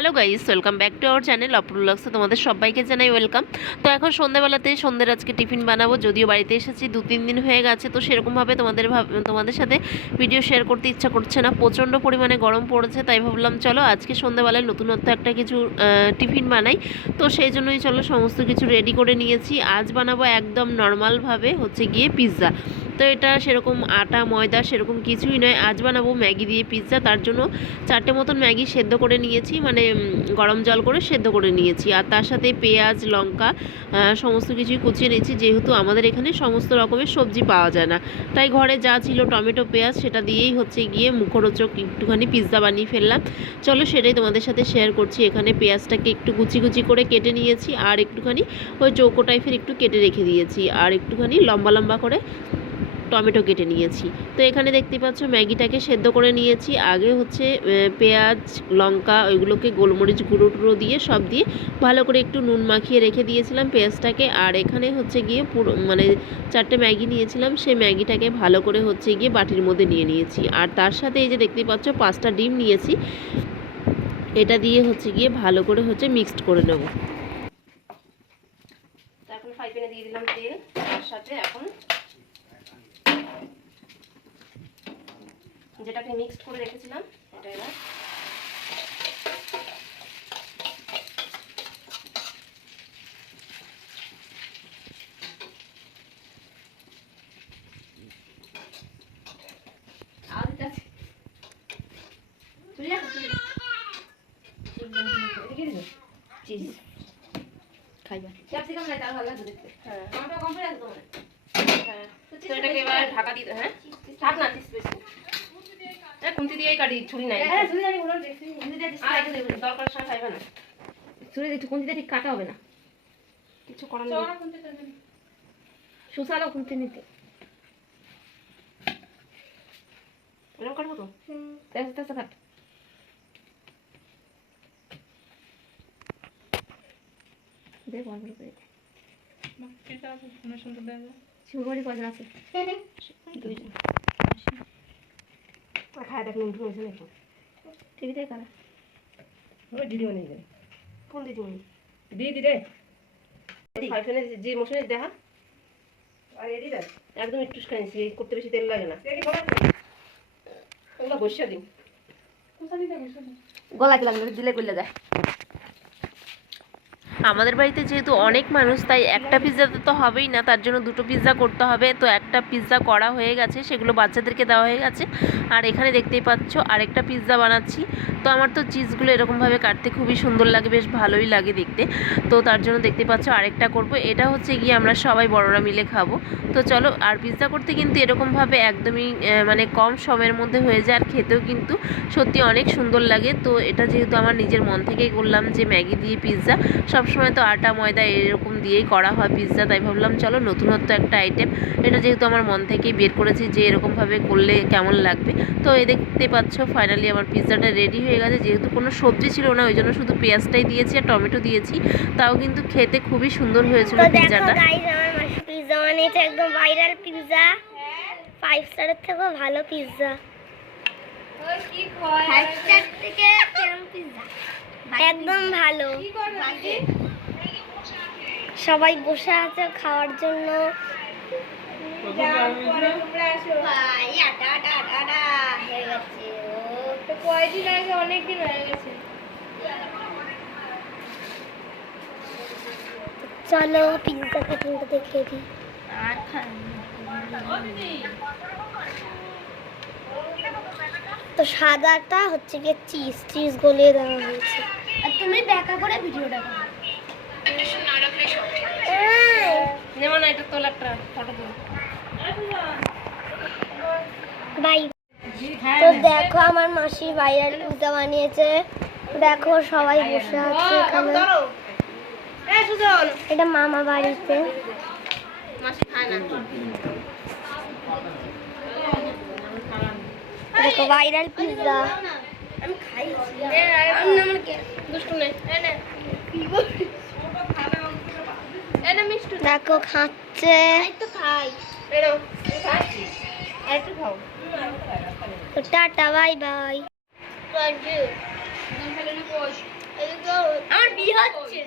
Hello guys, welcome back to our channel অপরূপ ব্লগসে তোমাদের সবাইকে জানাই ওয়েলকাম। তো এখন সন্ধ্যাবেলাতে আজকে টিফিন বানাবো। যদিও বাড়িতে এসেছি 2-3 দিন হয়ে গেছে, তো সেরকমভাবে তোমাদের সাথে ভিডিও শেয়ার করতে ইচ্ছা করছে না। প্রচণ্ড পরিমাণে গরম পড়েছে, তাই ভাবলাম চলো আজকে সন্ধ্যাবেলায় নতুনত্ব একটা কিছু টিফিন বানাই। তো সেই জন্যই চলো সমস্ত কিছু রেডি করে নিয়েছি। আজ বানাবো একদম নর্মালভাবে হচ্ছে গিয়ে পিৎজা। তো এটা সেরকম আটা ময়দা সেরকম কিছুই নয়। আজ বানাবো ম্যাগি দিয়ে পিৎজা। তার জন্য 4টে মতন ম্যাগি সেদ্ধ করে নিয়েছি, মানে গরম জল করে সেদ্ধ করে নিয়েছি। আর তার সাথে পেঁয়াজ লঙ্কা সমস্ত কিছুই কুচিয়ে নিয়েছি, যেহেতু আমাদের এখানে সমস্ত রকমের সবজি পাওয়া যায় না, তাই ঘরে যা ছিল টমেটো পেঁয়াজ সেটা দিয়েই হচ্ছে গিয়ে মুখরোচক একটুখানি পিৎজা বানিয়ে ফেললাম। চলো সেটাই তোমাদের সাথে শেয়ার করছি। এখানে পেঁয়াজটাকে একটু কুচি কুচি করে কেটে নিয়েছি, আর একটুখানি ওই চৌকো টাইপের একটু কেটে রেখে দিয়েছি, আর একটুখানি লম্বা লম্বা করে টমেটো কেটে নিয়েছি। তো এখানে দেখতে পাচ্ছ ম্যাগিটাকে সেদ্ধ করে নিয়েছি। আগে হচ্ছে পেঁয়াজ লঙ্কা ওইগুলোকে গোলমরিচ গুঁড়ো টুড়ো দিয়ে সব দিয়ে ভালো করে একটু নুন মাখিয়ে রেখে দিয়েছিলাম পেঁয়াজটাকে। আর এখানে হচ্ছে গিয়ে পুরো মানে 4টে ম্যাগি নিয়েছিলাম, সেই ম্যাগিটাকে ভালো করে হচ্ছে গিয়ে বাটির মধ্যে নিয়ে নিয়েছি। আর তার সাথে এই যে দেখতে পাচ্ছ 5টা ডিম নিয়েছি, এটা দিয়ে হচ্ছে গিয়ে ভালো করে হচ্ছে মিক্সড করে নেব। এখন ফ্রাই প্যানে দিয়ে দিলাম তেল, তার সাথে এখন যেটাকে মিক্সড করে রেখেছিলাম এটা এবার চিজ খাইবা ক্যাপসিকাম নাই তার ভালো লাগবে দেখতে। হ্যাঁ টমেটো কম করে আছে তোমার। হ্যাঁ তো এটাকে এবার ঢাকা দিতে। হ্যাঁ ঢাক না চিজ বেশি খুন্তি দিয়েই কাটি, ছুরি নাই। হ্যাঁ ছুরি জানি বলো দেখছি খুন্তি দিয়ে দিছি, আর কিছু দরকার সময় খাইবে না। ছুরি দিয়ে খুন্তি দিয়ে ঠিক কাটা হবে না, কিছু করার নেই। চড়া খুন্তি তো জানি সুসালো খুন্তি নিতে এরকম কাটবো তো। তেজ তেজ কাট। দেখ ভালো করে মার্কেটটা সুন্দর সুন্দর দেয়। শিবগড়ি কজন আছে? দুইজন। খায় দেখ নুন হয়েছে নাকি টিভিতে কারা ওই ভিডিও নেই যায় কোন দিদি দিদি রে ফাইফেনে যে মশলা দেখা আর এডি দেখ একদম একটু খাইছি, করতে বেশি তেল লাগে না। এডি গলা ওগুলো বসিয়ে দিন গলা কি লাগবে দিলে করলে যায়। আমাদের বাড়িতে যেহেতু অনেক মানুষ, তাই একটা পিৎজাতে তো হবেই না, তার জন্য 2টো পিৎজা করতে হবে। তো একটা পিৎজা করা হয়ে গেছে, সেগুলো বাচ্চাদেরকে দেওয়া হয়ে গেছে। আর এখানে দেখতেই পাচ্ছ আরেকটা পিৎজা বানাচ্ছি। তো আমার তো চিজগুলো এরকমভাবে কাটতে খুবই সুন্দর লাগে, বেশ ভালোই লাগে দেখতে। তো তার জন্য দেখতে পাচ্ছ আরেকটা করব। এটা হচ্ছে গিয়ে আমরা সবাই বড়রা মিলে খাবো। তো চলো। আর পিৎজা করতে কিন্তু এরকমভাবে একদমই মানে কম সময়ের মধ্যে হয়ে যায়, আর খেতেও কিন্তু সত্যি অনেক সুন্দর লাগে। তো এটা যেহেতু আমার নিজের মন থেকেই করলাম যে ম্যাগি দিয়ে পিৎজা, সবসময় তো আটা ময়দা এরকম দিয়েই করা হয় পিৎজা, তাই ভাবলাম চলো নতুনত্ব একটা আইটেম। এটা যেহেতু আমার মন থেকেই বের করেছি যে এরকমভাবে করলে কেমন লাগবে। তো এই দেখতে পাচ্ছ ফাইনালি আমার পিৎজাটা রেডি হয়ে গেছে। যেহেতু কোনো সবজি ছিল না, ওই জন্য শুধু পেঁয়াজটাই দিয়েছি আর টমেটো দিয়েছি, তাও কিন্তু খেতে খুবই সুন্দর হয়েছিল পিৎজাটা। পিৎজা বানিয়েছে একদম ভাইরাল পিৎজা, 5 স্টারের থেকেও ভালো পিৎজা। একদম ভালো, সবাই বসে আছে খাওয়ার জন্য। অনেকদিন হয়ে গেছে। চলো পিৎজা কাটিংটা দেখে দিই। আর তো সাদাটা হচ্ছে গিয়ে চিজ গলিয়ে দেওয়া হয়েছে। আর তুমি দেখা করে ভিডিওটা করো। বাই। তো দেখো আমার মাসি ভাইরাল পিৎজা বানিয়েছে, দেখো সবাই বসে আছে এখানে। এটা মামা বাড়িতে। দেখো ভাইরাল পিৎজা। আমি খাই দেখো খাচ্ছে। Tata bye bye. হচ্ছে